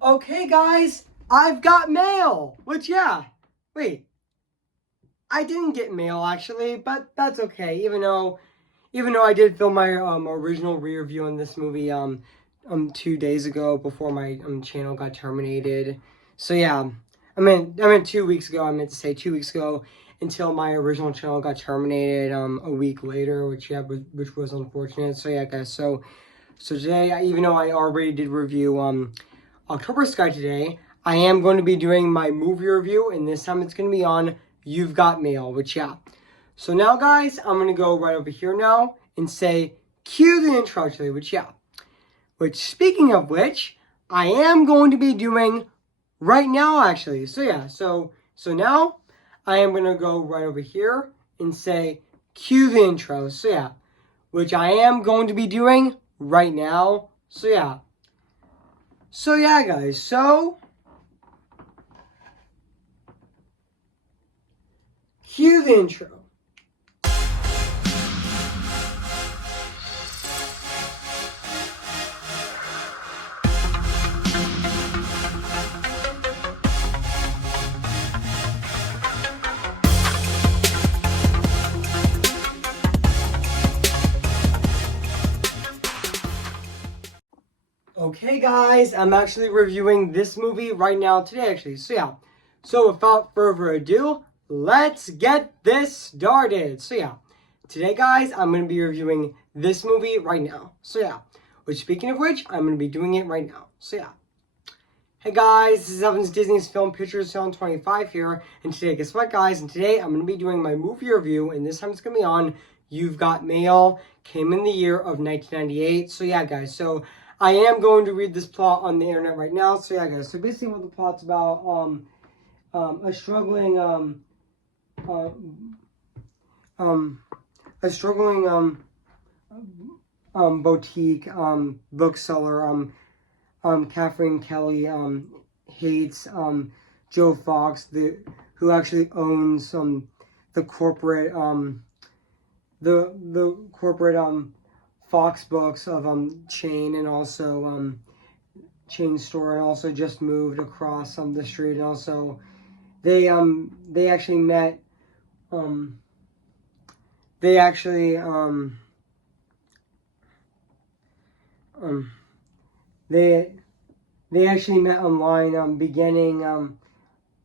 Okay, guys, I've got mail. Which, yeah, wait, I didn't get mail actually, but that's okay. Even though I did film my original re-review on this movie 2 days ago before my channel got terminated. So yeah, I mean 2 weeks ago. I meant to say 2 weeks ago until my original channel got terminated a week later, which was unfortunate. So yeah, guys. So today, even though I already did review October Sky today, I am going to be doing my movie review, and this time it's going to be on You've Got Mail, which, yeah. So now, guys, I'm going to go right over here now and say, cue the intro, actually, which, yeah. Which, speaking of which, I am going to be doing right now, actually. So, yeah, so now, I am going to go right over here and say, cue the intro. So, yeah, which I am going to be doing right now. So, yeah. So yeah, guys, cue the intro. Okay, guys, I'm actually reviewing this movie right now today, actually. So yeah, so without further ado, let's get this started. So yeah, today, guys, I'm going to be reviewing this movie right now. So yeah, which, speaking of which, I'm going to be doing it right now. So yeah. Hey guys, this is Evans Disney's Film Pictures 2025 here, and today, guess what, guys? And today I'm going to be doing my movie review, and this time it's going to be on You've Got Mail, came in the year of 1998. So yeah, guys, so I am going to read this plot on the internet right now. So yeah, guys, so basically what the plot's about, a struggling, a struggling, boutique, bookseller, Catherine Kelly hates Joe Fox, who actually owns the corporate the corporate Fox Books of chain, and also chain store, and also just moved across the street, and also they actually met they actually they they actually met online, beginning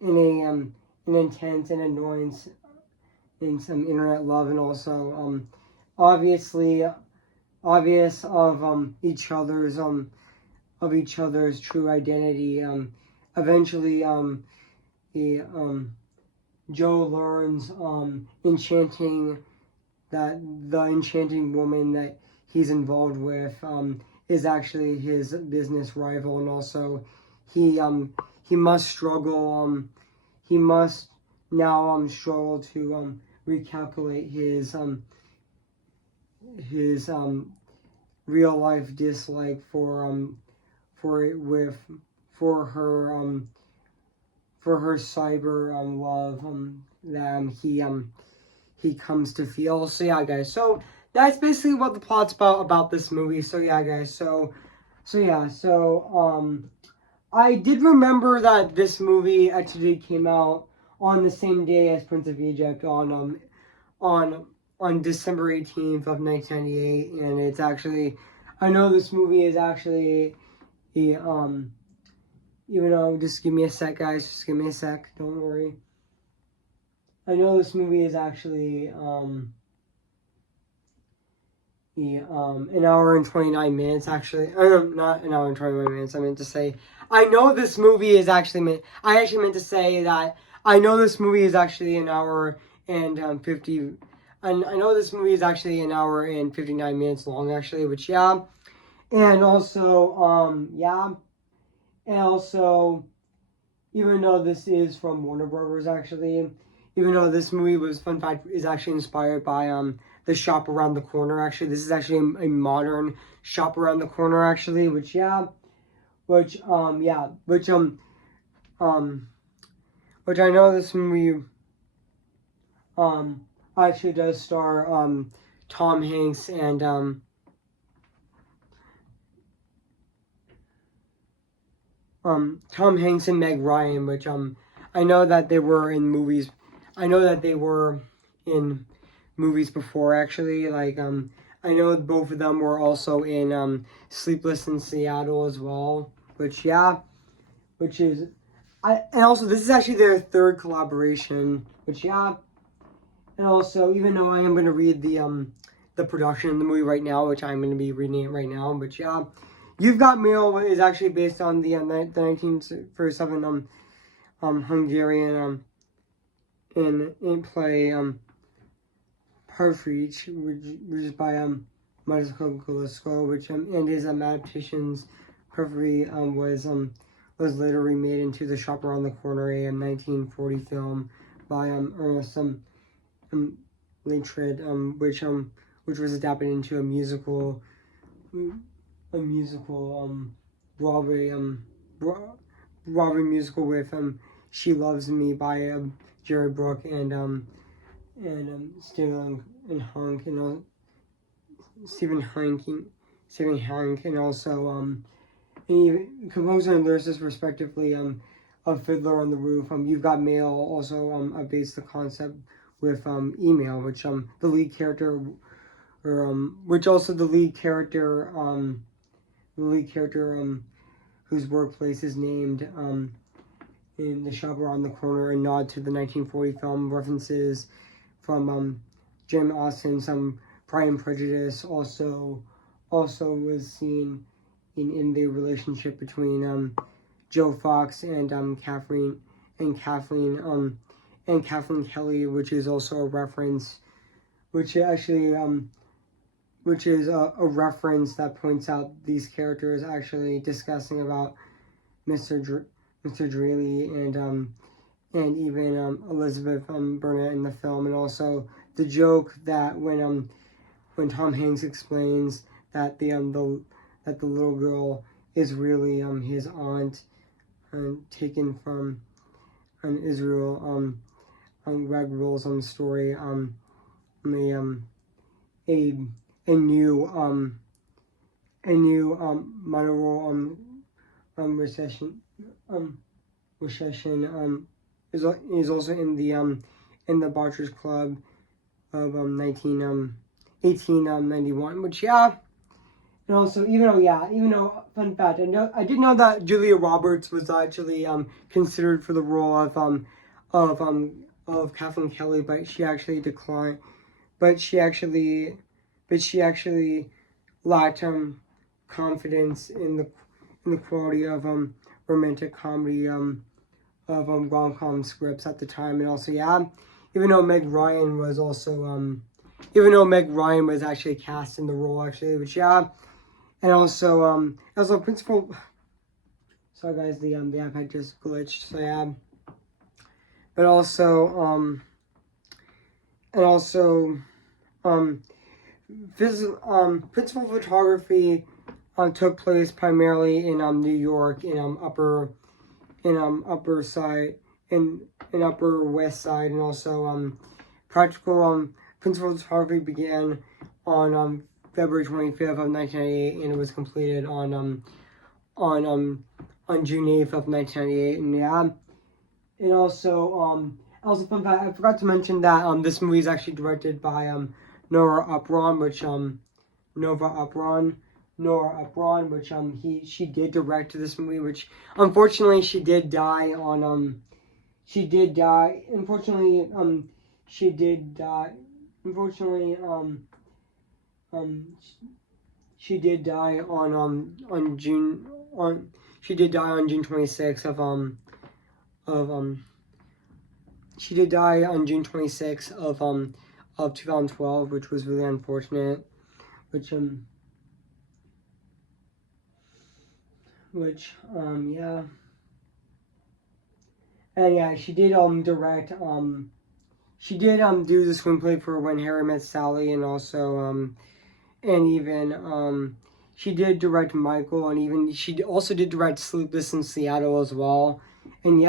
in an intense and annoyance in some internet love, and also obviously obvious of each other's true identity. Eventually, Joe learns the enchanting woman that he's involved with is actually his business rival, and also he must struggle. He must now struggle to recalculate his real life dislike for it with for her cyber love that he comes to feel. So yeah, guys, so that's basically what the plot's about this movie. So yeah, guys, so I did remember that this movie actually came out on the same day as Prince of Egypt, on December 18th of 1998, and it's actually, I know this movie is actually a even though, just give me a sec, guys, just give me a sec, don't worry. I know this movie is actually an hour and 29 minutes, actually. Not an hour and 29 minutes, I meant to say. I know this movie is actually, I actually meant to say that I know this movie is actually an hour and 50, and I know this movie is actually an hour and 59 minutes long, actually, which, yeah. And also, yeah. And also, even though this is from Warner Brothers, actually, even though this movie was, fun fact, is actually inspired by the Shop Around the Corner. Actually, this is actually a modern Shop Around the Corner, actually, which yeah, which which I know this movie actually does star Tom Hanks and Tom Hanks and Meg Ryan, which I know that they were in movies. I know that they were in movies before, actually. Like I know both of them were also in Sleepless in Seattle as well. Which is and also this is actually their third collaboration. Which and also even though I am going to read the production of the movie right now, which I'm going to be reading it right now. But You've Got Mail is actually based on the 1947 Hungarian in play Partridge, which is by Miroslav Galisko, which and his adaptations Partridge was later remade into The Shop Around the Corner, a 1940 film by Ernest Latred, which was adapted into a musical Broadway Broadway musical with She Loves Me by Jerry Brook and Stephen Hank and Stephen Hank and also and even composer and lyricist respectively of Fiddler on the Roof. You've Got Mail also based the concept with Email, which the lead character which also the lead character whose workplace is named in The Shop Around the Corner, a nod to the 1940 film, references from Jim Austen's Pride and Prejudice also was seen in the relationship between Joe Fox and Kathleen Kelly, which is also a reference, which actually which is a reference that points out these characters actually discussing about Mr. Dreeley and even Elizabeth Burnett in the film, and also the joke that when Tom Hanks explains that the little girl is really his aunt, taken from Israel Regul's story, a new Monroe recession is also in the Botchers Club of 1891, which and also even though fun fact, I did know that Julia Roberts was actually considered for the role of Kathleen Kelly, but she actually declined. But she actually lacked confidence in the quality of romantic comedy of rom-com scripts at the time, and also even though Meg Ryan was actually cast in the role actually, which and also principal. Sorry guys, the iPad just glitched. So but also principal photography took place primarily in New York in Upper West Side, and also practical principal photography began on February 25th of 1998, and it was completed on June 8th of 1998, and also fun fact, I forgot to mention that this movie is actually directed by Nora Ephron, which she did direct this movie, which unfortunately she did die on June 26th of 2012, which was really unfortunate, which and she did direct she did do the screenplay for When Harry Met Sally, and also and even she did direct Michael, and even she also did direct Sleepless in Seattle as well, and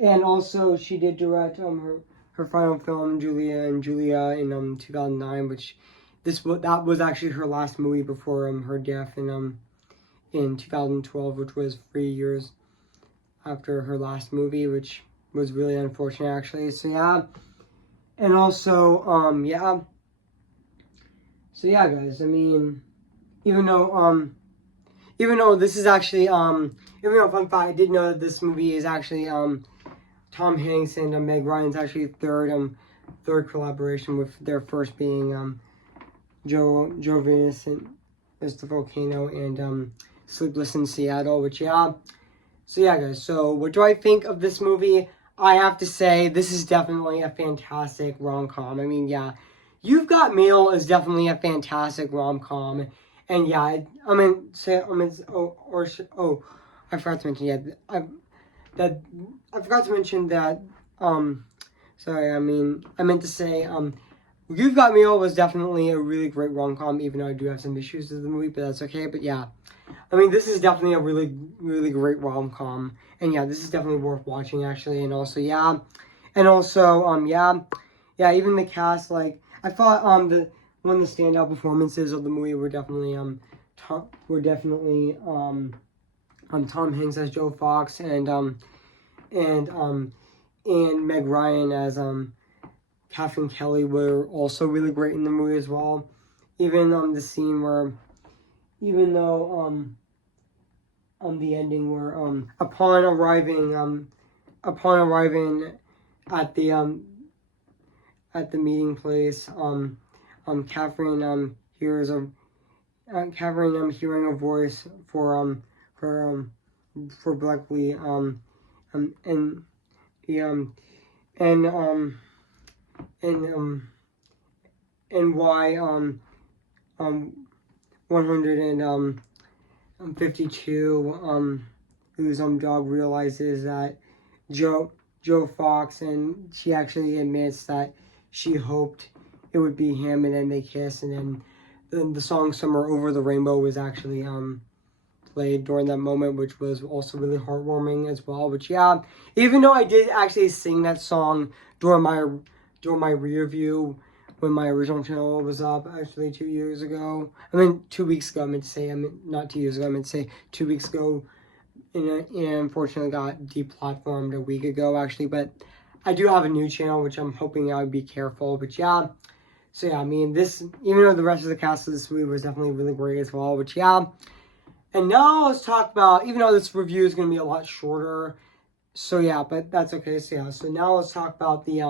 and also she did direct her final film Julia and Julia in 2009, which that was actually her last movie before her death in 2012, which was 3 years after her last movie, which was really unfortunate actually. So yeah, and also yeah. So yeah, guys. I mean, even though this is actually even though fun fact, I did know that this movie is actually Tom Hanks and Meg Ryan's actually third collaboration, with their first being Joe Venus and Mr. Volcano and Sleepless in Seattle, which yeah. So yeah, guys, so what do I think of this movie? I have to say, this is definitely a fantastic rom-com. I mean, yeah, You've Got Mail is definitely a fantastic rom-com. And yeah, I forgot to mention, yeah, I forgot to mention that, sorry, I meant to say, You've Got Mail was definitely a really great rom-com, even though I do have some issues with the movie, but that's okay. But yeah, I mean, this is definitely a really, really great rom-com. And yeah, this is definitely worth watching, actually. And also, yeah. And also, yeah, even the cast, like, I thought, one of the standout performances of the movie were definitely, Tom Hanks as Joe Fox and Meg Ryan as, Catherine Kelly were also really great in the movie as well. Even, the scene where, even though, the ending where upon arriving at the meeting place, Catherine hears Catherine hearing a voice for Blackley and the and why 152 whose dog realizes that Joe Fox, and she actually admits that she hoped it would be him, and then they kiss, and then the song "Somewhere Over the Rainbow" was actually played during that moment, which was also really heartwarming as well. Which yeah, even though I did actually sing that song during my re-review when my original channel was up, actually 2 years ago. 2 weeks ago. Not 2 years ago. I meant to say 2 weeks ago. And unfortunately got deplatformed a week ago, actually. But I do have a new channel, which I'm hoping I would be careful. But yeah. So yeah, I mean, this, even though the rest of the cast of this movie was definitely really great as well. Which yeah. And now let's talk about, even though this review is going to be a lot shorter. So yeah, but that's okay. So yeah, so now let's talk about the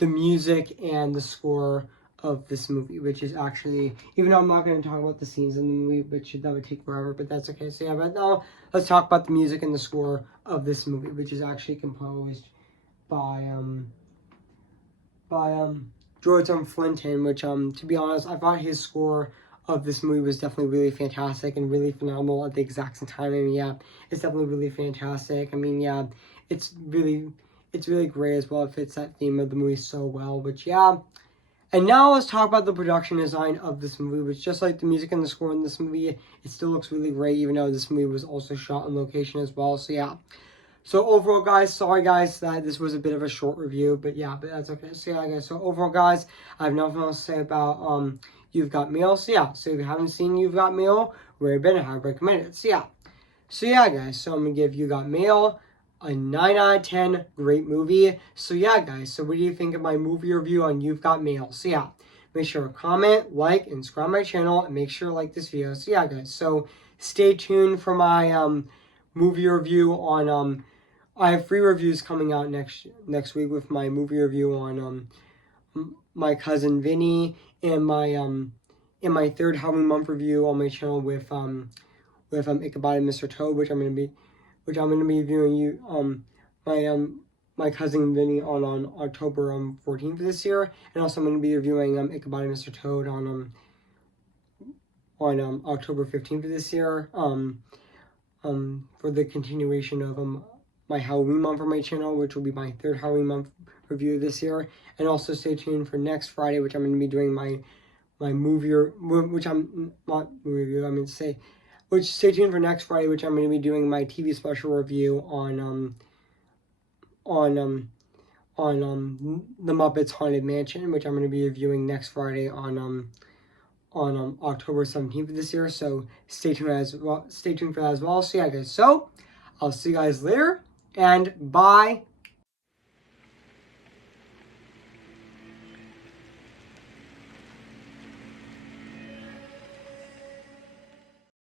music and the score of this movie, which is actually, even though I'm not going to talk about the scenes in the movie, that would take forever, but that's okay. So yeah, but now let's talk about the music and the score of this movie, which is actually composed by George Flinton, which to be honest, I thought his score of this movie was definitely really fantastic and really phenomenal at the exact same time. I mean, yeah, it's definitely really fantastic. I mean, yeah, it's really great as well. It fits that theme of the movie so well, which yeah. And now let's talk about the production design of this movie, which just like the music and the score in this movie, it still looks really great, even though this movie was also shot on location as well. So yeah. So overall, guys, sorry guys that this was a bit of a short review, but yeah, but that's okay. So yeah, guys, so overall, guys, I have nothing else to say about You've Got Mail. So yeah, so if you haven't seen You've Got Mail, where been, I recommend it. So yeah, guys, so I'm gonna give You Got Mail a 9 out of 10, great movie. So yeah, guys, so what do you think of my movie review on You've Got Mail? So yeah, make sure to comment, like, and subscribe my channel, and make sure to like this video. So yeah, guys, so stay tuned for my movie review on I have 3 reviews coming out next week, with my movie review on My Cousin Vinny, and my third Halloween month review on my channel with Ichabod and Mr. Toad, which I'm gonna be reviewing my cousin Vinny on October 14th of this year, and also I'm gonna be reviewing Ichabod and Mr. Toad on October 15th of this year for the continuation of my Halloween month for my channel, which will be my third Halloween month review this year. And also stay tuned for next Friday, which I'm going to be doing my movie, which I'm not movie review, I mean to say, which stay tuned for next Friday, which I'm going to be doing my TV special review on The Muppets Haunted Mansion, which I'm going to be reviewing next Friday on on October 17th of this year, so stay tuned as well. Stay tuned for that as well. So yeah, guys. So I'll see you guys later, and bye.